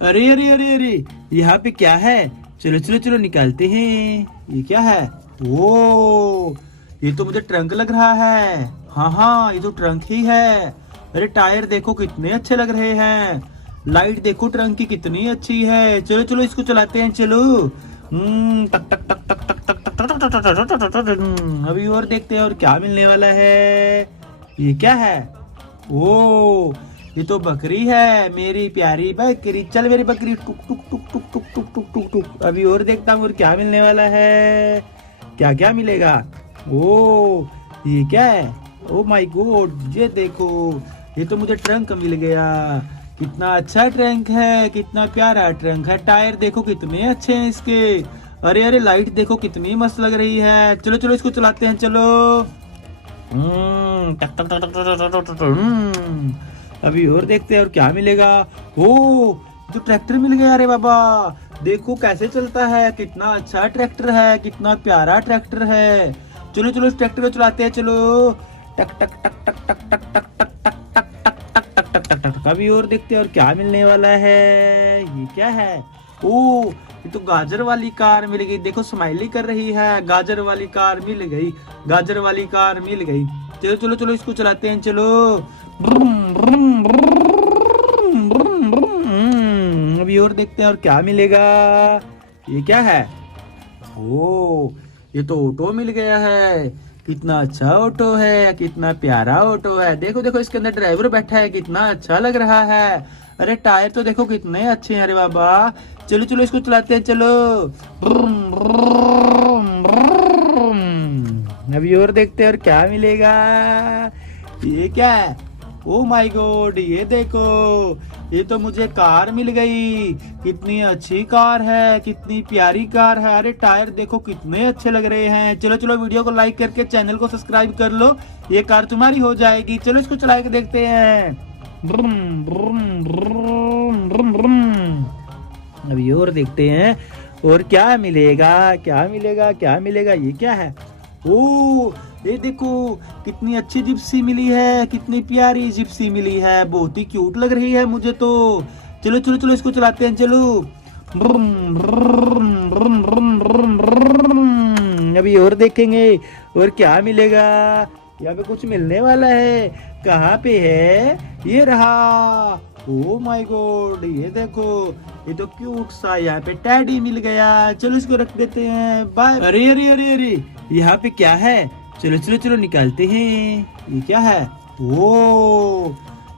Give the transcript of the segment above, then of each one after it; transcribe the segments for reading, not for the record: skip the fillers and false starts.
अरे अरे अरे अरे, यहाँ पे क्या है? चलो चलो चलो निकालते हैं। ये क्या है? ओ, ये तो मुझे ट्रंक लग रहा है। हाँ हाँ, ये तो ट्रंक ही है। अरे टायर देखो कितने अच्छे लग रहे हैं। लाइट देखो ट्रंक की कितनी अच्छी है। चलो चलो इसको चलाते हैं, चलो। टक टक टक टक टक टक टक टक टक टक टक टक टक। अभी और देखते हैं और क्या मिलने वाला है। ये क्या है? ओ, ये तो बकरी है, मेरी प्यारी बकरी। चल मेरी बकरी, टुक टुक टुक टुक टुक टुक टुक टुक टुक। अभी और देखता हूँ और क्या मिलने वाला है। क्या क्या मिलेगा? ओ, ये क्या है? ओ माय गॉड, ये देखो, ये तो मुझे ट्रंक मिल गया। कितना अच्छा ट्रंक है, कितना प्यारा ट्रंक है। टायर देखो कितने अच्छे हैं इसके। अरे अरे, लाइट देखो कितनी मस्त लग रही है। चलो चलो इसको चलाते हैं, चलो। टक टक टक टक टक टक टक टक, अभी और देखते हैं और क्या मिलेगा। ओ, जो ट्रैक्टर मिल गया। अरे बाबा, देखो कैसे चलता है, कितना अच्छा ट्रैक्टर है, कितना प्यारा ट्रैक्टर है। चलो चलो इस ट्रैक्टर को चलाते हैं, चलो। टक टक टक टक टक टक टक टक टक टक टक टक टक टक टक टक। अभी और देखते हैं और क्या मिलने वाला है। ये क्या है? ओ, ये तो गाजर वाली कार मिल गई। देखो स्माइली कर रही है। गाजर वाली कार मिल गई, गाजर वाली कार मिल गई। चलो चलो चलो इसको चलाते हैं, चलो। अभी और देखते हैं और क्या मिलेगा। ये क्या है? ओ, ये तो ऑटो मिल गया है। कितना अच्छा ऑटो है, कितना प्यारा ऑटो है। देखो देखो इसके अंदर ड्राइवर बैठा है, कितना अच्छा लग रहा है। अरे टायर तो देखो कितने अच्छे हैं। अरे बाबा, चलो चलो इसको चलाते हैं, चलो। अभी और देखते हैं और क्या मिलेगा। ये क्या है? ओ माय गॉड, ये देखो, ये तो मुझे कार मिल गई। कितनी अच्छी कार है, कितनी प्यारी कार है। अरे टायर देखो कितने अच्छे लग रहे हैं। चलो चलो वीडियो को लाइक करके चैनल को सब्सक्राइब कर लो, ये कार तुम्हारी हो जाएगी। चलो इसको चला के देखते हैं। ब्रुम ब्रुम ब्रुम ब्रुम ब्रुम। अभी और देखते हैं और क्या मिलेगा, क्या मिलेगा, क्या मिलेगा। ये क्या है? ओ, ये देखो कितनी अच्छी जिप्सी मिली है, कितनी प्यारी जिप्सी मिली है। बहुत ही क्यूट लग रही है मुझे तो। चलो चलो चलो इसको चलाते हैं, चलो। ब्रुम ब्रुम ब्रुम ब्रुम ब्रुम ब्रुम। अभी और देखेंगे और क्या मिलेगा। यहाँ पे कुछ मिलने वाला है। कहाँ पे है? ये रहा। ओ माय गॉड, ये देखो, ये तो क्यूट सा यहाँ पे टैडी मिल गया। चलो इसको रख देते हैं, बाय। अरे अरे अरे अरे, यहाँ पे क्या है? चलो चलो चलो निकालते हैं। ये क्या है? ओ,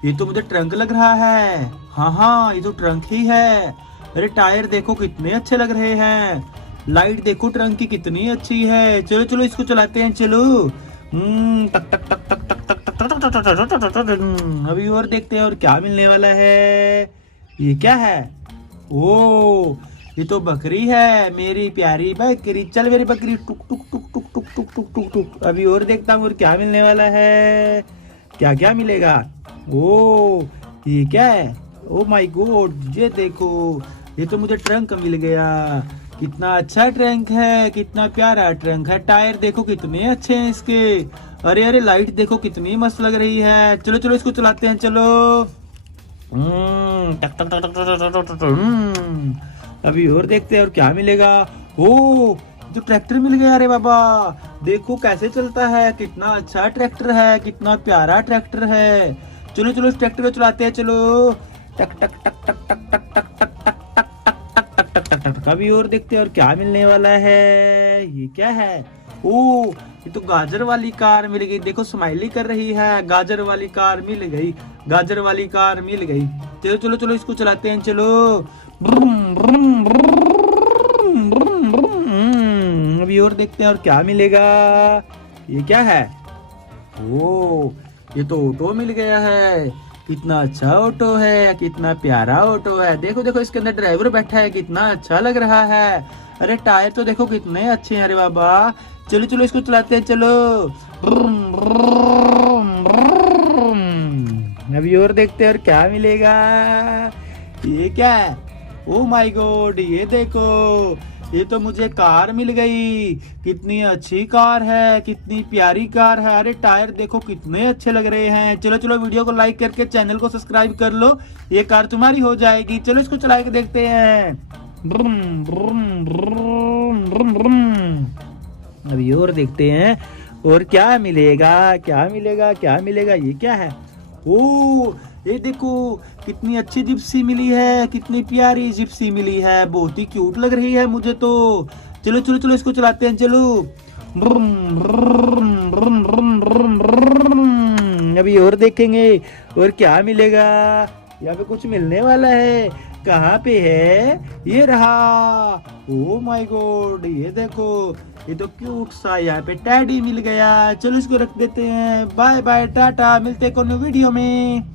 ये तो मुझे ट्रंक लग रहा है। हाँ हाँ, ये तो ट्रंक ही है। अरे टायर देखो कितने अच्छे लग रहे हैं। लाइट देखो ट्रंक की कितनी अच्छी है। चलो चलो इसको चलाते हैं, चलो। टक टक टक टक टक टक टक टक टक टक टक टक टक। अभी और देखते हैं और क्या मिलने वाला है। ये क्या है? ओ, ये तो बकरी है, मेरी प्यारी बकरी। चल मेरी बकरी, टुक टुक टुक टुक टुक टुक टुक टुक टुक। अभी और देखता हूँ और क्या मिलने वाला है। क्या क्या मिलेगा। ओ, ये क्या है? ओ माय गॉड, ये देखो, ये तो मुझे ट्रंक मिल गया। कितना अच्छा ट्रंक है, कितना प्यारा ट्रंक है। टायर देखो कितने अच्छे हैं इसके। अरे अरे, लाइट देखो कितनी मस्त लग रही है। चलो चलो इसको चलाते हैं, चलो। टक टक टक टक टक टक टक टक। अभी और देखते हैं और क्या मिलेगा। ओ, जो ट्रैक्टर मिल गया। अरे बाबा, देखो कैसे चलता है, कितना अच्छा ट्रैक्टर है, कितना प्यारा ट्रैक्टर है। चलो चलो इस ट्रैक्टर को चलाते हैं, चलो। टक टक टक टक टक टक टक टक टक टक टक टक टक टक टक। अभी और देखते हैं और क्या मिलने वाला है। ये क्या है? ओ, ये तो गाजर वाली कार मिल गई। देखो स्माइली कर रही है। गाजर वाली कार मिल गई, गाजर वाली कार मिल गई। चलो चलो चलो इसको चलाते हैं, चलो। ब्रुम ब्रुम ब्रुम ब्रुम ब्रुम। अभी और देखते हैं और क्या मिलेगा। ये क्या है? ओ, ये तो ऑटो मिल गया है। कितना अच्छा ऑटो है, कितना प्यारा ऑटो है। देखो देखो इसके अंदर ड्राइवर बैठा है, कितना अच्छा लग रहा है। अरे टायर तो देखो कितने अच्छे हैं। अरे बाबा, चलो चलो इसको चलाते हैं, चलो। ब्रुम ब्रुम ब्रुम। अभी और देखते हैं और क्या मिलेगा। ये क्या है? ओ माय गॉड, ये देखो, ये तो मुझे कार मिल गई। कितनी अच्छी कार है, कितनी प्यारी कार है। अरे टायर देखो कितने अच्छे लग रहे हैं। चलो चलो वीडियो को लाइक करके चैनल को सब्सक्राइब कर लो, ये कार तुम्हारी हो जाएगी। चलो इसको चला के देखते हैं। ब्रुम, ब्रुम, ब्रुम, ब्रुम, ब्रुम। अभी और देखते हैं और क्या मिलेगा, क्या मिलेगा, क्या मिलेगा। ये क्या है? ओ ये देखो कितनी अच्छी जिप्सी मिली है, कितनी प्यारी जिप्सी मिली है, बहुत ही क्यूट लग रही है मुझे तो। चलो चलो चलो इसको चलाते हैं। चलो ब्रुम, ब्रुम, ब्रुम, ब्रुम, ब्रुम, ब्रुम। अभी और देखेंगे और क्या मिलेगा। यहाँ पे कुछ मिलने वाला है। कहाँ पे है? ये रहा। ओ माय गॉड, ये देखो, ये तो क्यूट सा यहाँ पे टैडी मिल गया। चलो इसको रख देते हैं। बाय बाय, टाटा, मिलते हैं कोई वीडियो में।